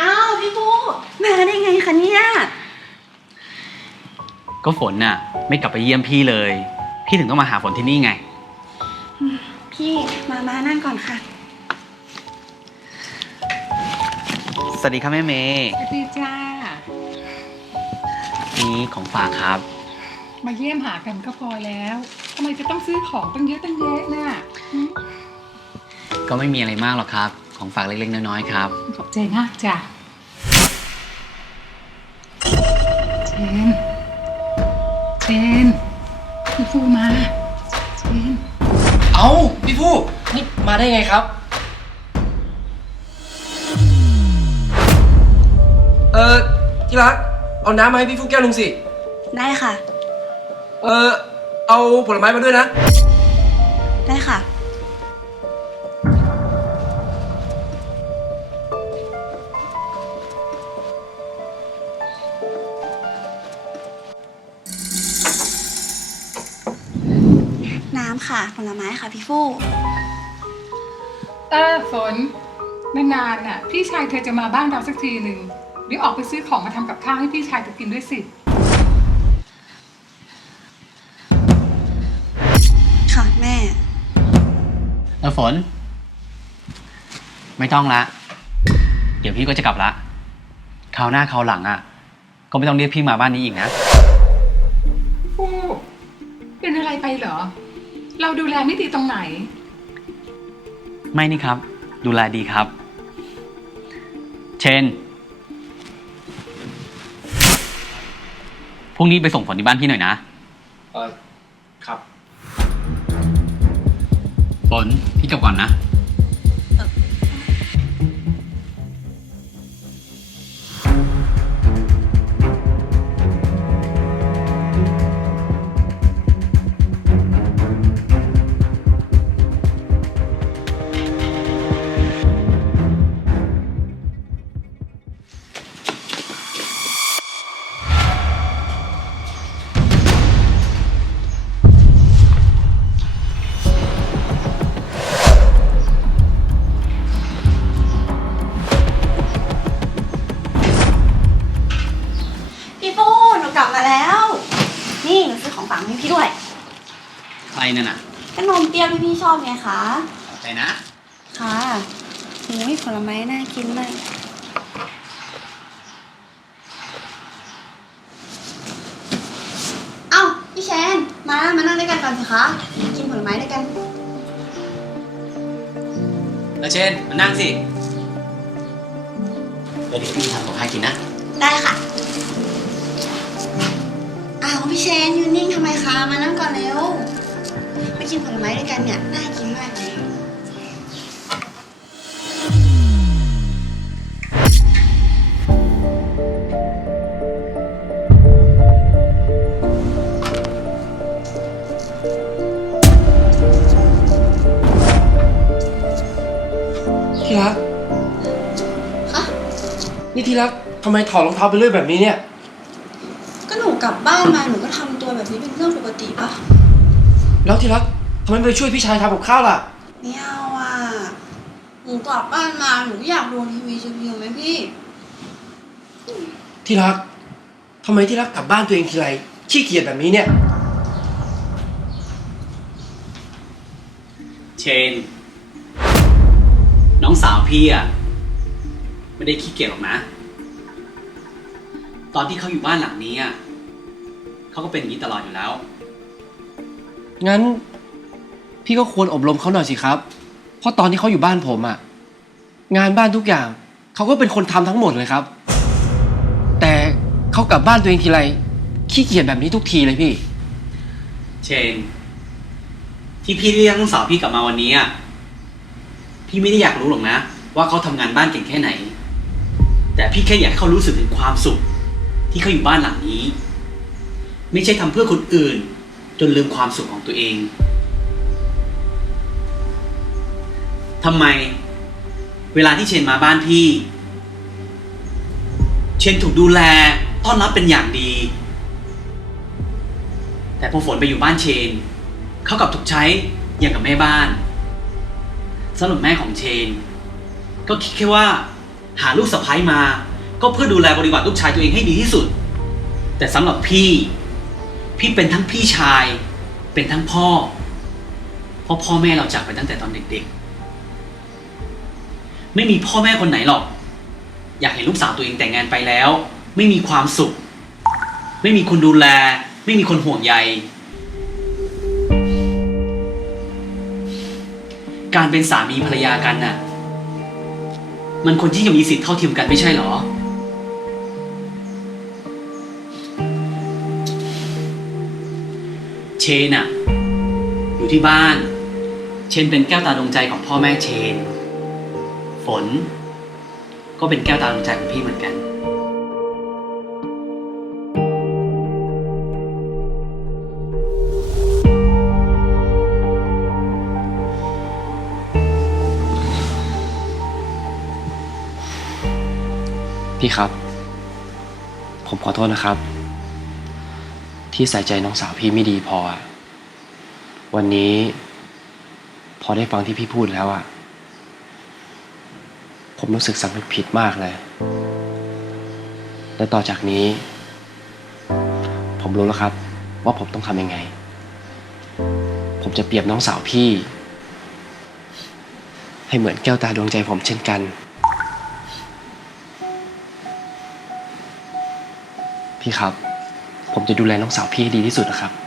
อ้าวพี่ภูมาได้ไงคะเนี่ย ก็ฝนน่ะ ไม่กลับไปเยี่ยมพี่เลย พี่ถึงต้องมาหาฝนที่นี่ไง พี่มามานั่งก่อนค่ะ สวัสดีครับแม่เมย์สวัสดีจ้า นี่ของฝากครับ มาเยี่ยมหากันก็พอแล้ว ทำไมจะต้องซื้อของตั้งเยอะตั้งแยะน่ะหืมก็ไม่มีอะไรมากหรอกครับ ของฝากเล็กๆน้อยๆครับ ขอบใจมากจ้ะเชนเชนพี่ฟูมาเชนเอ้าพี่ผู้นี่มาได้ไงครับ เออที่รักเอาน้ำมาให้พี่ผู้แก้วหนึ่งสิ ได้ค่ะ เออ เอาผลไม้มาด้วยนะ ได้ค่ะ น้ำค่ะ ผลไม้ค่ะพี่ฟูเออฝนนานๆน่ะ พี่ชายเธอจะมาบ้านเราสักทีหนึ่งหรือออกไปซื้อของมาทำกับข้าวให้พี่ชายเธอกินด้วยสิ ออฝน ไม่ต้องละ เดี๋ยวพี่ก็จะกลับละคราวหน้าคราวหลังอะ ก็ไม่ต้องเรียกพี่มาบ้านนี้อีกนะ ฟูเป็นอะไรไปเหรอ เราดูแลไม่ดีตรงไหน ไม่นี่ครับ ดูแลดีครับ เชนพรุ่งนี้ไปส่งฝนที่บ้านพี่หน่อยนะ เออครับ ฝนพี่กลับก่อนนะ นั่นน่ะขนมเปรี้ยวที่พี่ชอบไงคะ ขอบใจนะ ค่ะโอ้ยผลไม้น่ากินมาก เอ้าพี่แชน มามานั่งด้วยกันก่อนสิคะ กินผลไม้ด้วยกัน แล้วเชนมานั่งสิเดี๋ยวพี่ทำของให้กินนะ ได้ค่ะ อ้าวพี่เชนยืนนิ่งทำไมคะ มานั่งก่อนเร็วไป กินผลไม้ด้วยกันเนี่ยน่ากินมากเลยที่รัก คะนี่ที่รักทำไมถอดรองเท้าไปเรื่อยแบบนี้เนี่ย ก็หนูกลับบ้านมาหนูก็ทำตัวแบบนี้เป็นเรื่องปกติปะ แล้วที่รัก ทำไมไม่ไปช่วยพี่ชายทำกับข้าวล่ะ ไม่เอาอะหนูกลับบ้านมาหนูก็อยากดูทีวีชิวๆไหมพี่ที่รักทำไมที่รักกลับบ้านตัวเองทีไรขี้เกียจแบบนี้เนี่ย เชน น้องสาวพี่อะ ไม่ได้ขี้เกียจหรอกนะ ตอนที่เขาอยู่บ้านหลังนี้อะเขาก็เป็นอย่างนี้ตลอดอยู่แล้ว งั้น พี่ก็ควรอบรมเขาหน่อยสิครับ เพราะตอนที่เขาอยู่บ้านผมอะงานบ้านทุกอย่างเขาก็เป็นคนทำทั้งหมดเลยครับ แต่เขากลับบ้านตัวเองทีไรขี้เกียจแบบนี้ทุกทีเลยพี่ เชน ที่พี่เรียกน้งสาวพี่กลับมาวันนี้อะพี่ไม่ได้อยากรู้หรอกนะ ว่าเขาทำงานบ้านเก่งแค่ไหน แต่พี่แค่อยากให้เขารู้สึกถึงความสุข ที่เขาอยู่บ้านหลังนี้ ไม่ใช่ทำเพื่อคนอื่น จนลืมความสุขของตัวเอง ทำไม เวลาที่เชนมาบ้านพี่ เชนถูกดูแลต้อนรับเป็นอย่างดี แต่พอฝนไปอยู่บ้านเชน เขากลับถูกใช้อย่างกับแม่บ้านสำหรับแม่ของเชน ก็คิดแค่ว่าหาลูกสะใภ้มา ก็เพื่อดูแลบริวารลูกชายตัวเองให้ดีที่สุด แต่สำหรับพี่ พี่เป็นทั้งพี่ชาย เป็นทั้งพ่อ เพราะพ่อแม่เราจากไปตั้งแต่ตอนเด็กๆ ไม่มีพ่อแม่คนไหนหรอก อยากเห็นลูกสาวตัวเองแต่งงานไปแล้ว ไม่มีความสุข ไม่มีคนดูแล ไม่มีคนห่วงใย การเป็นสามีภรรยากันน่ะ มันควรที่จะมีสิทธิ์เท่าเทียมกันไม่ใช่หรอ เชนอะอยู่ที่บ้าน เชนเป็นแก้วตาดวงใจของพ่อแม่เชน ฝน ก็เป็นแก้วตาดวงใจของพี่เหมือนกันพี่ครับ ผมขอโทษนะครับ ที่ใส่ใจน้องสาวพี่ไม่ดีพอ วันนี้ พอได้ฟังที่พี่พูดแล้วอะ ผมรู้สึกสำนึกผิดมากเลย และต่อจากนี้ ผมรู้แล้วครับ ว่าผมต้องทำยังไง ผมจะเปรียบน้องสาวพี่ ให้เหมือนแก้วตาดวงใจผมเช่นกัน พี่ครับ ผมจะดูแลน้องสาวพี่ให้ดีที่สุดนะครับ